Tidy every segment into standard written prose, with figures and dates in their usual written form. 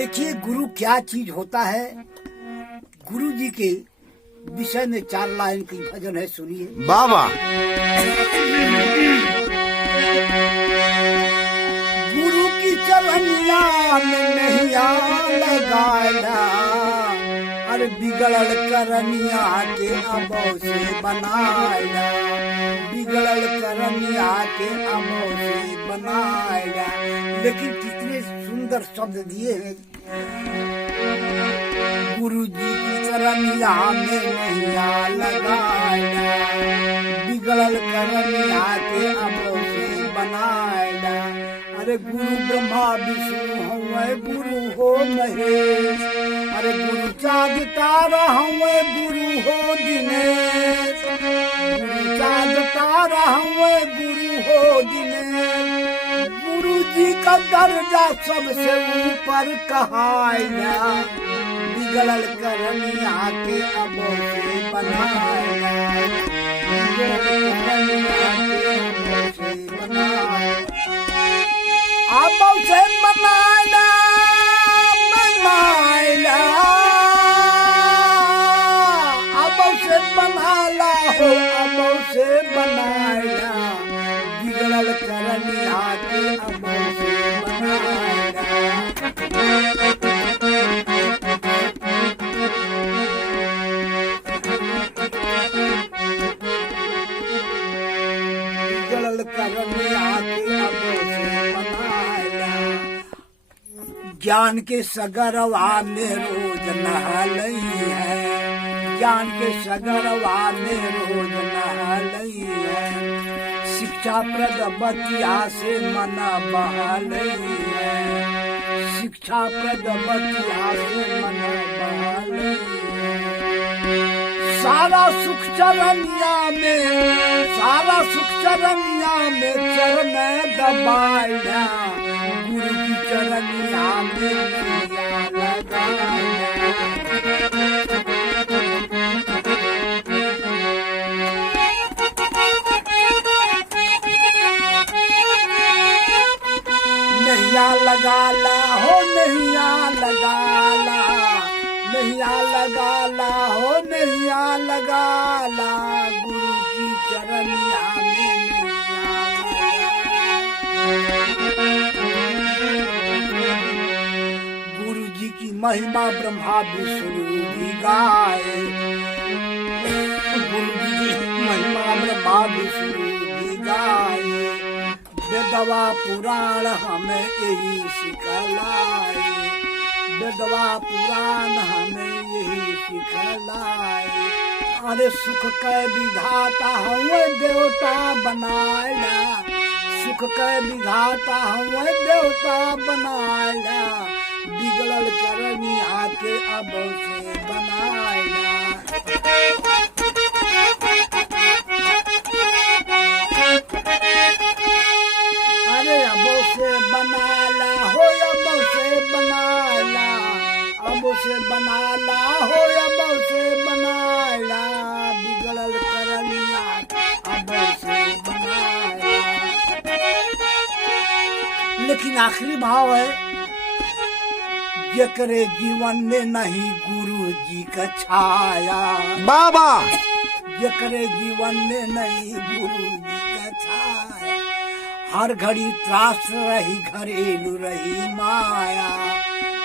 देखिए गुरु क्या चीज होता है। गुरु जी के विषय में 4 लाइन की भजन है, सुनिए। बाबा गुरु की चरनिया में नैया लगाया, अरे बिगड़ल करनिया के अबो से बनाया, बिगड़ल करनिया के अबो से बनाया। लेकिन कितने सुंदर शब्द दिए हैं। गुरु जी की चरनिया में नैया लगाया, बिगड़ल करनिया के अबो से बनाया। अरे गुरु ब्रह्मा विष्णु हूँ, गुरु हो महेश, अरे गुरु चाँद तारा हूँ, गुरु हो दिनेश, गुरु चाँद तारा हूँ, गुरु हो दिनेश। गुरु जी का दर्जा सबसे ऊपर कहाया, बिगड़ल करनिया के अबो से बनाया, बिगड़ल करनिया के अबो से बनाया, अबो से बनाया, बनाया, अबो से बनाला हो, अबो से बनाया, बिगड़ल करनिया के अबो से बनाया। बिगड़ल करनिया के अबो से बनाया। ज्ञान के सगरवा में रोज नहलई है, ज्ञान के सगरवा में रोज नहलई है। शिक्षा प्रद बतिया से मन बहलई है, शिक्षा प्रद बतिया से मन बहलई है। सारा सुख चरनिया में, सारा सुख चरनिया में चरण दबाया, गुरु की चरनिया में नैया लगाया। नैया लगाला हो, नैया लगाला, नैया लगाला हो, नैया लगाला, गुरु की चरनिया में नैया लगाला। गुरु जी की महिमा ब्रह्मा विष्णु भी गाए, गुरु जी की महिमा ब्रह्मा विष्णु भी गाए। वेदवा पुराण हमें यही सिखलाए, वेदवा पुराण हमें यही सिखलाए। अरे सुख के विधाता हुए देवता बनाया, सुख के विधाता हुए देवता बनाया, बिगड़ल करनिया के अबो से बनाया। अरे अबो से बनाला हो, अबो से बनाला, अबो से बनाला हो, अबो से बनाला, बिगड़ल करनिया अबो से बनाया। लेकिन आखिरी भाव है, जेकरे जीवन में नहीं गुरु जी का छाया, बाबा जेकरे जीवन में नहीं गुरु जी का छाया, हर घड़ी त्रास रही घरेलू रही माया,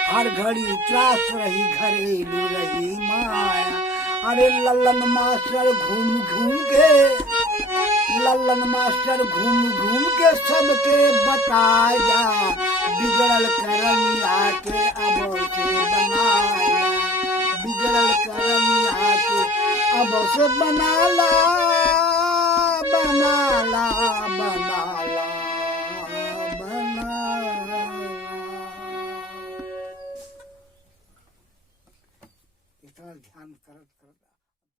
हर घड़ी त्रास रही घरेलू रही माया। अरे लल्लन मास्टर घूम घूम के, लल्लन मास्टर घूम घूम के सबके बताया, बिगड़ल करनिया के अबो से बनाया, बिगड़ल करनिया के अबो से बनाया।